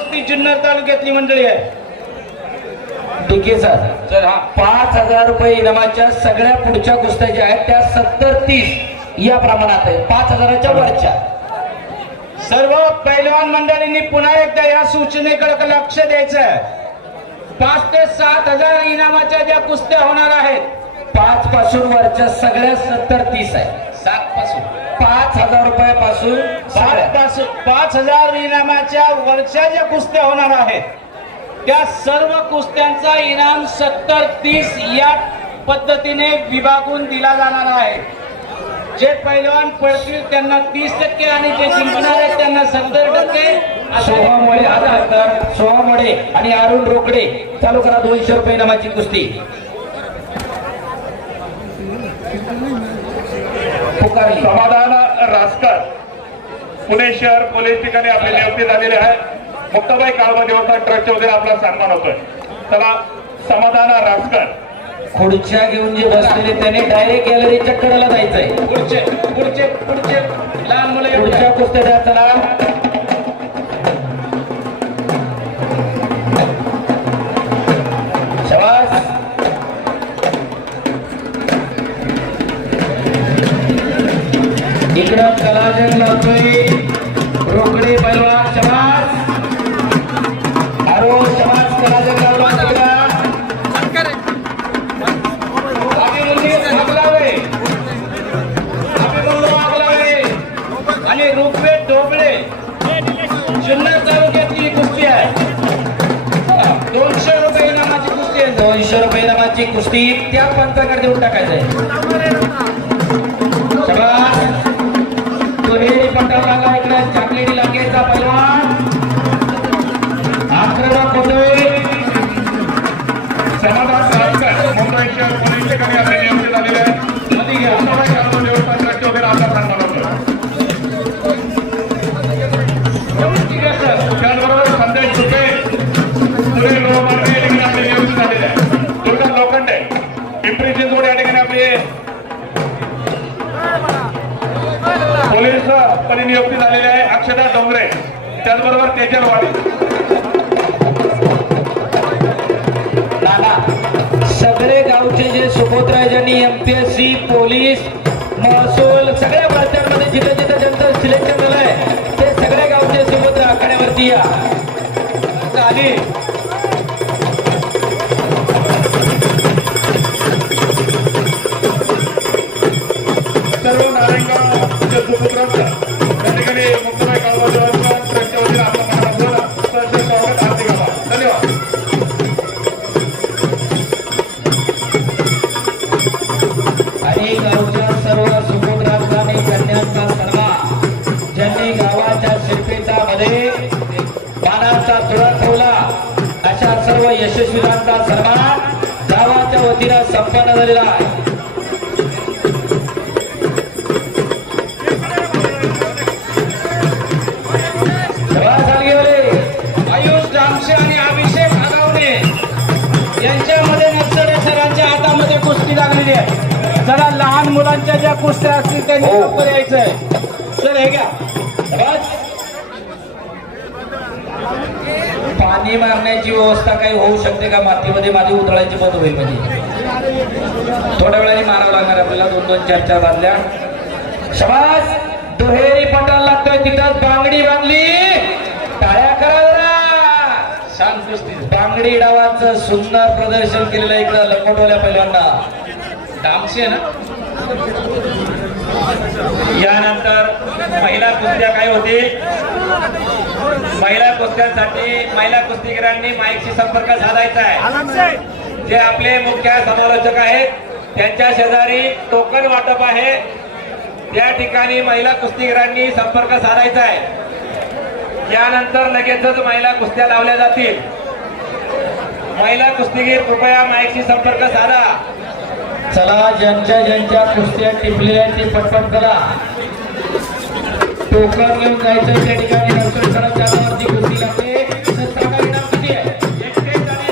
कुस्ती जुन्नर तालुक्यातली मंडळी आहे. ठीक आहे सर. 5,000 रुपये इनामाच्या सगळ्या पुढच्या कुस्त्या ज्या आहेत त्या 70-30 या प्रमाणात आहे. 5,000च्या वरच्या सर्व पैलवान मंडळींनी पुन्हा एकदा या सूचनेकडे लक्ष द्यायचं. 5 ते 7,000 इनामाच्या ज्या कुस्त्या होणार आहेत 5 पासून वरच्या सगळ्या 70-30 आहे. 7 पासून 5,000 रुपयापासून 5,000 इनामाच्या वरच्या ज्या कुस्त्या होणार आहेत त्या सर्व कुस्त्यांचा इनाम 70-30 या पद्धतीने विभागून दिला जाणार आहे. जे पैलवान पळतील त्यांना 30% आणि जे जिंकणार आहेत त्यांना 70%. सोहामोडे आणि अरुण रोकडे चालू करा. 200 रुपये इनामाची कुस्ती. समाधान रासकर पुणे शहर पोलीस ठिकाणी आपली नियुक्ती झालेली आहे. मुक्ताबाई काळवा देवस्थान ट्रस्टच्या वतीने आपला सन्मान होतोय. चला समाधान रासकर. खुर्च्या घेऊन जे बसलेले त्याने डायरेक्ट गॅलरीच्या कडेला जायचंय. पुढचे लहान मुलं पुढच्या कुस्त्या द्या. चला शाबास. इकडं कलाजंग लावतोय रोकडे पैलवान. शाबास. अरो शाबास. कलाजंग लावला तिकडं. आणि रुपवेद ढोबळे जुन्नर तालुक्यातली कुस्ती आहे. 200 रुपये इनामाची कुस्ती आहे. 200 रुपये इनामाची कुस्ती त्या पंचाकडे देऊन टाकायचंय. दुहेरी पटाला इकडे चाकलेटी लांगेचा पैलवान आक्रमक होतोय. समाधान रासकर मुंबई शहर पोलीस ठिकाणी आपली नियुक्ती झालेली आहे. मुक्ताबाई काळवा देवस्थान ट्रस्टच्या वतीने आपला सन्मान होतोय. त्याचबरोबर संदेश सुके पुणे लोहमार्ग या ठिकाणी आपली नियुक्ती झालेली आहे. दुर्गा लोखंडे पिंपरी चिंचवड या ठिकाणी आपली पोलीस पदी नियुक्ती झालेली आहे. अक्षता डोंगरे त्याचबरोबर तेजल वाडी. सगळे गावचे जे सुपुत्र आहे ज्यांनी MPSC पोलीस महसूल सगळ्या भरत्यांमध्ये जिथे जिथे ज्यांचं सिलेक्शन झालंय ते सगळे गावचे सुपुत्र आखाड्यावरती या. आधी सर्व नारायणगावचे सुपुत्रांचा त्या ठिकाणी मुक्ताबाई काळवा देवस्थान ट्रस्टच्या वतीने आपला मनापासून स्वागत हार्दिक आभार. धन्यवाद. आणि गावच्या सर्व सुपुत्रांचा आणि कन्यांचा सन्मान ज्यांनी गावाच्या शिल्पीचा मध्ये मानाचा तुरा ठेवला अशा सर्व यशस्वीरांचा सन्मान गावाच्या वतीनं संपन्न झालेला आहे. आयुष जामशे आणि अभिषेक आगावणे यांच्यामध्ये नक्षडे सरांच्या हातामध्ये कुस्ती लागलेली आहे. जरा लहान मुलांच्या ज्या कुस्त्या असतील त्यांनी लवकर यायचंय. सर हे घ्या. पाणी मारण्याची व्यवस्था काही होऊ शकते का? मातीमध्ये माती उतरण्याची पद होईल म्हणजे थोड्या वेळाने मारावं लागणार आपल्याला. 2-2, 4-4 बांधल्या. शाबास. दुहेरी पटाला लागतोय तिथं बांगडी बांधली. टाळ्या करा जरा. छान कुस्ती. बांगडी डावाचं सुंदर प्रदर्शन केलेलं इकडं लंगोटवल्या पहिल्यांदा डामशे ना. यानंतर महिला कुस्त्या काय होते? महिला कुस्त्यांसाठी महिला कुस्तीगिरांनी माईकशी संपर्क साधायचा आहे. जे आपले मुख्य समालोचक आहेत त्यांच्या शेजारी टोकन वाटप आहे. त्या ठिकाणी महिला कुस्तीगिरांनी संपर्क साधायचा आहे. यानंतर लगेचच महिला कुस्त्या लावल्या जातील. महिला कुस्तीगीर कृपया माईकशी संपर्क साधा. चला ज्यांच्या कुस्त्या टिपलेल्या ते पटपट करा. टोकन घेऊन जायचं त्या ठिकाणी. नंतर सरांच्या हातावरती कुस्ती लागते. सांगा इनाम किती आहे?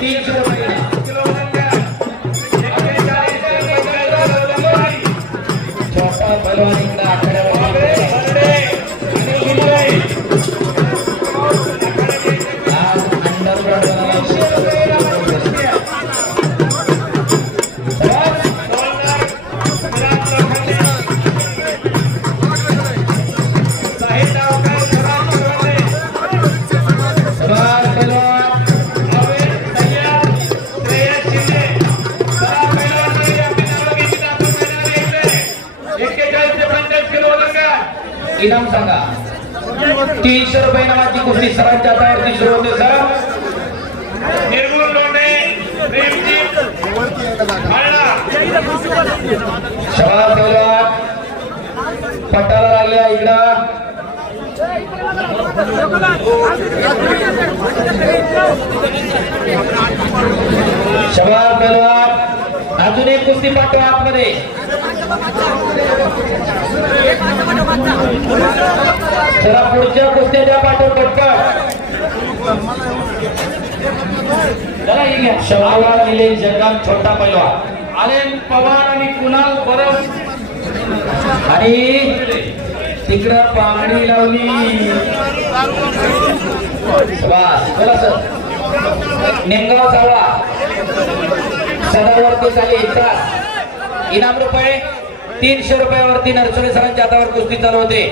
300 रुपये. छोटा पैलवान इकडे आखाड्यावर इनाम सांगा. 300 रुपये इनामाची कुस्ती सरांच्या हातावरती सुरू होते सर. निर्गुण लोंढे प्रेमजी माळा शबाद पहिलवान पटाला लागल्या इकडं. शबाद पहिलवान अजून एक कुस्ती पाठवा आतमध्ये. चला पुढच्या कुस्त्याच्या पाठव पटपट. शबाद निलेश जगदान छोटा पैलवान आर्यन पवार आणि कुणाल परब आणि तिकडं पाणी लावली. बस बोला सर. निमगाव सावळा सदावरती झाली त्रास. इनाम रुपये 300 रुपयावरती नरसोडे सरांच्या हातावर कुस्ती चालू होते.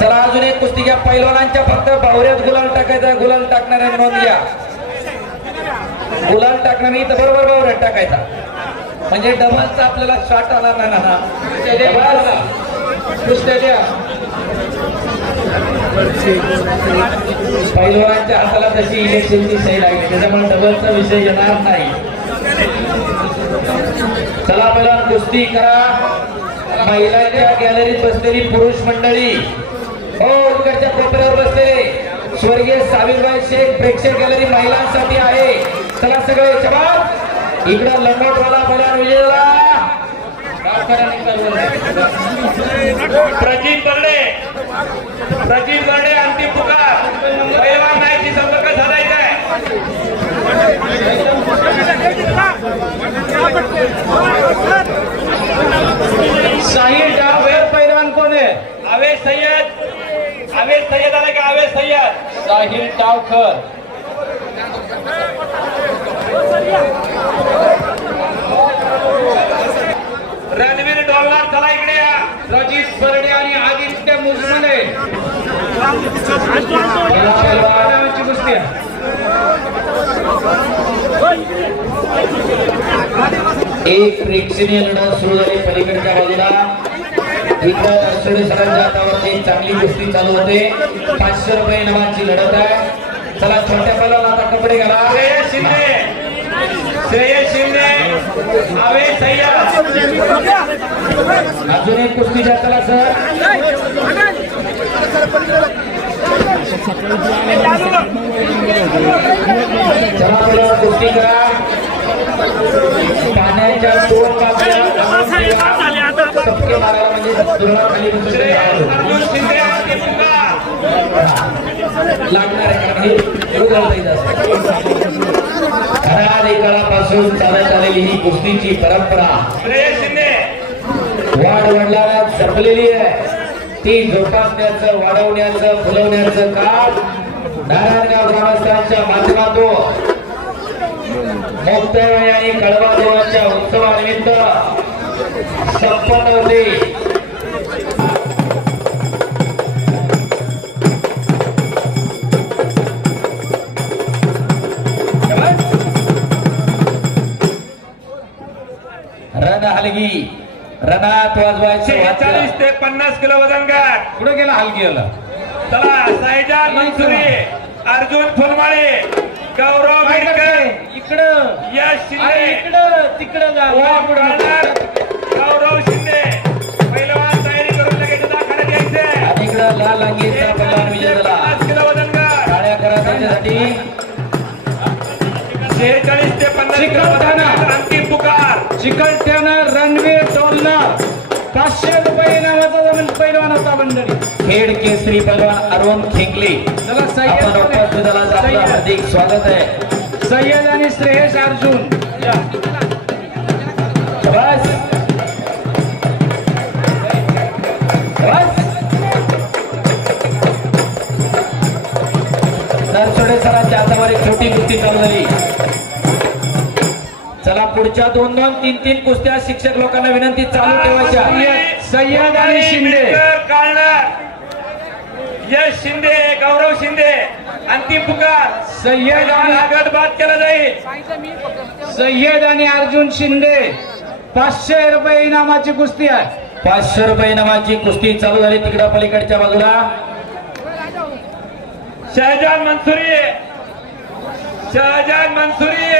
चला अजून एक कुस्ती घ्या. पैलवानांच्या फक्त बावऱ्यात गुलाल टाकायचा. गुलाल टाकणाऱ्या नोंद घ्या. गुलाल टाकणार नाही तर बरोबर बावऱ्यात टाकायचा म्हणजे डबलचा आपल्याला शॉट आला नाही ना. कुस्त्या द्या. पैलवानांच्या हाताला तशी इलेक्शनची सही लागली त्याच्यामुळे डबलचा विषय येणार नाही. चला पहिला कुस्ती करा. महिलांच्या गॅलरीत बसलेली पुरुष मंडळी हो इकडच्या कोपऱ्यावर बसलेले स्वर्गीय साबिरबाई शेख प्रेक्षक गॅलरी महिलांसाठी आहे. चला सगळे शबाद. इकडं लंगोटवाला पहिला विजयला प्रजित बर्डे अंतिम पुकार. पहिलवान मॅचशी संपर्क साधायचा आहे. साहिल डाव पैलवान कोण आहे? आवेश सय्यद आला का? आवेश सय्यद साहिल टावकर. रणवीर डोलणार चला इकडे या. रजित बर्डे आणि आदित्य मुजमले नावाची कुस्ती आहे. एक प्रेक्षणीय लढत सुरू झाली पलीकडच्या बाजूला. इकडं नरसोडे सरांच्या हातावरती चांगली कुस्ती चालू होते. 500 रुपये इनामाची लढत आहे. चला छोट्या पहिलवान आता कपडे घाला. श्रेयस शिंदे आवेश सय्यद. अजून एक कुस्ती द्या. चला सर. चला पहिलवान कुस्ती करा. पाण्याच्या 2 बाजूला सबके मारायला म्हणजे दुर्गा खाली बसून अर्जुन शिंदे अंतिम पुकार. लागणार आहे कारण हे उघडता येत असतं. अनादी काळापासून चालत आलेली ही कुस्तीची परंपरा श्रेयस शिंदे वाढ वडिलांना जपलेली आहे. ती जोपासण्याचं वाढवण्याचं फुलवण्याचं काम नारायणगाव ग्रामस्थांच्या माध्यमातून मुक्ताई आणि कळवा देवाच्या उत्सवानिमित्त संपन्न होते. रण हलगी रणात वाजवायचे 46 ते 50 किलो वजन गट. पुढे गेला हलगीला. चला साईजान मंसुरी अर्जुन फुलमाळे गौरव बेडकर इकडं यश शिंदे इकडं तिकडं जा. ओम कर्नाड गौरव शिंदे. पहिलवान तयारी करून लगेच दाखवण्यात यायचे. आणि इकडं लाल अंगीचा पहिलवान विजय झाला. 50 किलो वजन गट. काळ्या करा त्याच्यासाठी 46 ते 50 किलो वजन गट. अंतिम पुकार. चिकलठ्यानं रणवीर टोलनं 500 रुपये नावाचा पैलवान होता मंडळी. खेड केसरी पहिलवान अरुण खेंगले चला आपण उपस्थिताला आपलं हार्दिक स्वागत आहे. सय्यद आणि श्रेयस अर्जुन या. बस बस. नरसोडे सरांच्या हातावर एक छोटी कुस्ती चालू झाली. चला पुढच्या 2-2, 3-3 कुस्त्या शिक्षक लोकांना विनंती चालू ठेवायच्या. सय्यद आणि शिंदे काढणार. यश शिंदे गौरव शिंदे अंतिम पुकार. सय्यद आणि हा गट बाद केला जाईल. सय्यद आणि अर्जुन शिंदे 500 रुपये इनामाची कुस्ती आहे. 500 रुपये नावाची कुस्ती चालू झाली तिकडा पलीकडच्या बाजूला. शहजान मंसूरी, शहजान मंसूरी,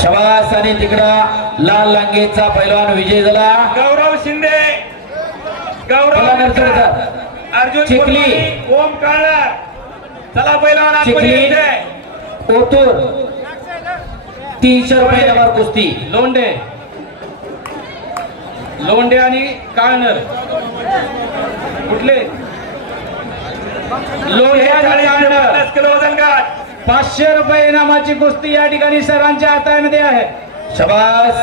शबास. आणि तिकडा लाल लांगेचा पैलवान विजय झाला. गौरव शिंदे, गौरव मला नरसळचा. अर्जुन चिखली. कुलकर्णी, ओम काळा. चला पहिलवान आतमध्ये चिखली. यायचंय. ओतूर 300 रुपये नंबर कुस्ती. लोंढे, लोंढे आणि काळनर कुठले? लोंढे आणि 40 काळनर. किलो वजन गट. 500 रुपये इनामाची कुस्ती या ठिकाणी सरांच्या हातामध्ये आहे. शबास.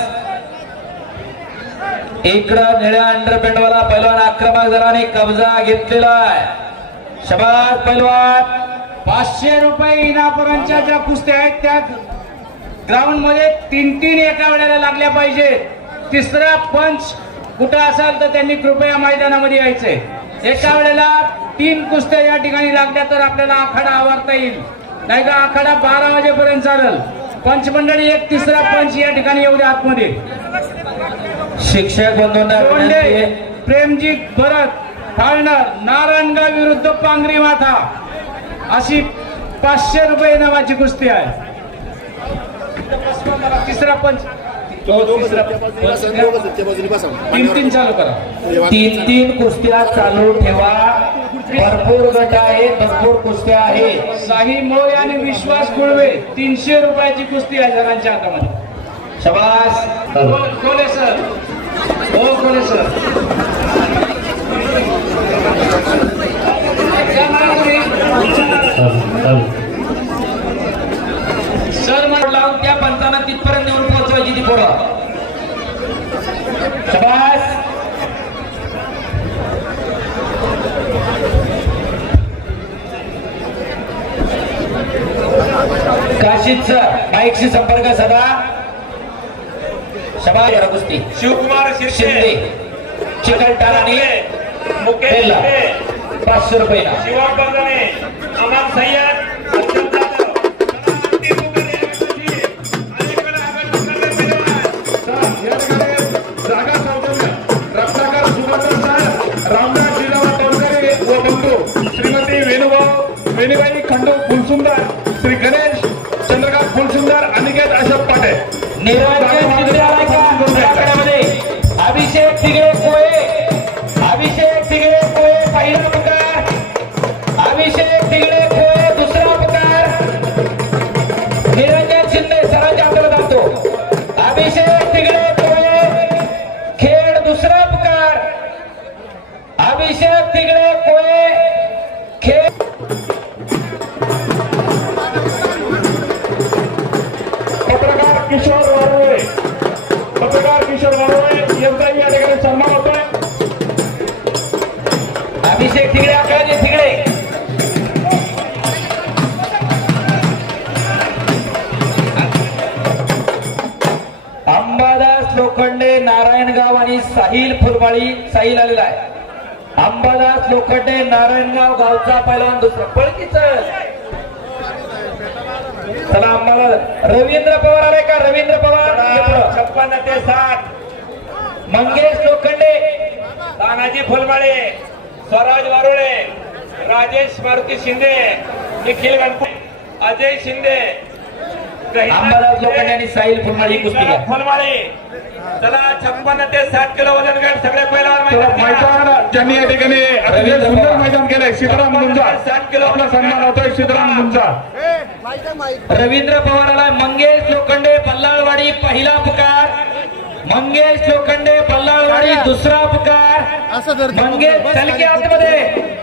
इकडं निळ्या अंडरपॅन्टवाला पैलवान आक्रमक दराने कब्जा घेतलेला आहे. शबास पैलवान. 500 रुपये इनामपर्यंतच्या ज्या कुस्त्या आहेत त्या ग्राउंड मध्ये 3 एका वेळेला लागल्या पाहिजे. तिसरा पंच कुठं असेल तर त्यांनी कृपया मैदानामध्ये यायचंय. एका वेळेला 3 कुस्त्या या ठिकाणी लागल्या तर आपल्याला आखाडा आवारता येईल, नाही का आखाडा 12 वाजेपर्यंत चालेल. पंच मंडळी एक तिसरा पंच या ठिकाणी येऊ द्या आतमध्ये. शिक्षक बंधूंना विनंती लोंढे, आहे. प्रेमजी भरत फाळणार, नारायणगाव विरुद्ध पांगरी माथा अशी 500 रुपये नावाची कुस्ती आहे. तिसरा पंच 3 चालू करा. 3 कुस्त्या चालू ठेवा. भरपूर गट आहे, भरपूर कुस्त्या आहे. साही मोय आणि विश्वास गुळवे 300 रुपयाची कुस्ती आहे जणांच्या हातामध्ये. शबास. कोले सर, हो कोले सर. सर म्हणून लावून त्या पंचांना तिथपर्यंत नेऊन पोहोचवायची ती पोरं. शबास. काशीद सर माईकशी संपर्क साधा. शबास. कुस्ती शिवकुमार शिर्के, शिंदे चिकलठाण आणि मुकेश बेल्ला. शिंदे, 500 रुपये ना. शिवाब बर्दने, अमन सय्यद, अर्जुन जाधव. चला, अंतिम मुकाबले यावर्षी. अलीकडे आगळून करणारे पैलवान. या ठिकाणी जागा चौकवल्या. रत्नाकर सुगंधा सर, रामदास जिजाबा तोडकरे व बंधू श्रीमती वेणुबाई खंडू फुलसुंदर, श्री गणेश चंद्रकांत फुलसुंदर, अनिकेत अशोक पाटे. निरंजन शिंदे आलाय का आखाड्यामध्ये? अभिषेक तिगडे कोळे, अभिषेक तिगडे कोळे पहिला पुकार, अभिषेक तिगडे कोळे दुसरा पुकार. निरंजन शिंदे सरांच्या हाताला धावतो. अभिषेक तिगडे कोळे खेड दुसरा पुकार. अभिषेक तिगडे कोळे खेड. पत्रकार किशोर वारुळे, पत्रकार किशोर वारुळे यांचाही या ठिकाणी सन्मान होतोय. अभिषेक तिगडे आखाडे तिगडे. अंबादास लोखंडे नारायणगाव आणि साहिल फुलमाळी. साहिल आलेला आहे. अंबादास लोखंडे नारायणगाव गावचा पहिलवान दुसरा पळकीच. चला आम्हाला रवींद्र पवार आलाय का? रवींद्र पवार ये पुढं. 56 ते 60. मंगेश लोखंडे, तानाजी फुलमाळे, स्वराज वारुळे, राजेश मारुती शिंदे, निखिल गणपती, अजय शिंदे, अंबादास लोखंडे आणि साहिल फुलमाळी कुस्ती घ्या. फुलमाळे. चला 56 ते 60 किलो वजन गट सगळे पैलवान मैदान ज्यांनी या ठिकाणी अतिशय सुंदर मैदान केलंय सीताराम गुंजा, आपला सन्मान होतोय सीताराम गुंजा. रवींद्र पवार आलाय. मंगेश लोखंडे पल्लाळवाडी पहिला पुकार. मंगेश लोखंडे पल्लाळवाडी दुसरा पुकार. मंगेश चलके आतमध्ये.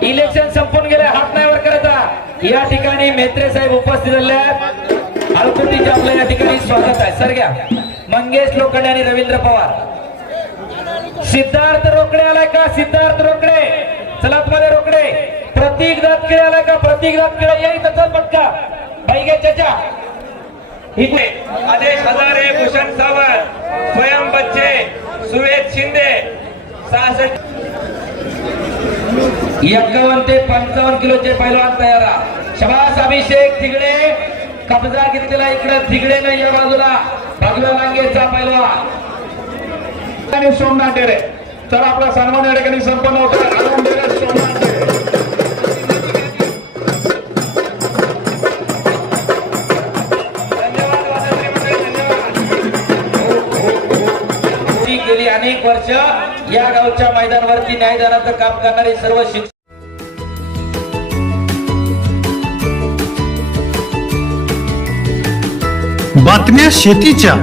इलेक्शन संपून गेले, हात नाही वर करता. या ठिकाणी मेत्रे साहेब उपस्थित झाले आहेत. आळकुटीचे आपलं या ठिकाणी स्वागत आहे. सर घ्या. मंगेश लोखंडे आणि रवींद्र पवार. सिद्धार्थ रोकडे आलाय का? सिद्धार्थ रोकडे चला आतमध्ये. रोकडे. प्रतीक दातकिळे आलाय का? प्रतीक दातकिळे येईल तर चल पटका. भाई चाचा इथे आदेश हजारे, भूषण सावंत, स्वयं बच्चे, सुवेद शिंदे. 66 51 ते 55 किलोचे पैलवान तयार. शबास. अभिषेक तिगडे कब्जा घेतलेला इकडे तिकडे नाही या बाजूला भगव्या लांगेचा पैलवान आणि सोमनाथ डेरे. तर आपला सन्मान या ठिकाणी संपन्न होतो. अरुण डेरे, सोमनाथ डेरे. गेली अनेक वर्ष या गावच्या मैदानावरती न्यायदानाचं काम करणारे सर्व शिक्षक बातम्या शेतीच्या,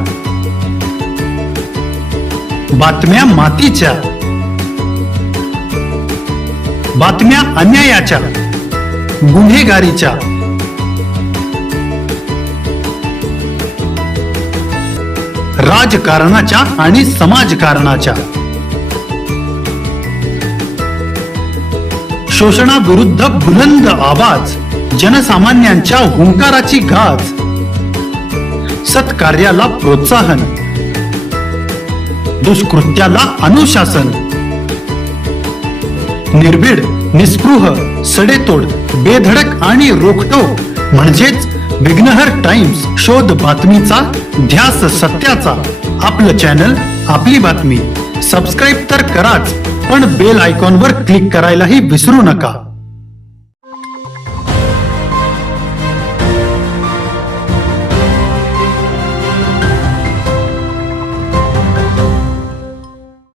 बातम्या मातीच्या, बातम्या अन्यायाच्या, गुन्हेगारीच्या, राजकारणाच्या आणि समाजकारणाच्या, शोषणाविरुद्ध बुलंद आवाज, जनसामान्यांच्या हुंकाराची गाज, सत्कार्याला प्रोत्साहन, दुष्कृत्याला अनुशासन, निर्भीड, निस्पृह, सडेतोड, बेधडक आणि रोखटोक म्हणजेच विघ्नहर टाइम्स. शोध बातमीचा, ध्यास सत्याचा. आपलं चॅनल, आपली बातमी. सबस्क्राईब तर कराच, पण बेल आयकॉनवर क्लिक करायलाही विसरू नका.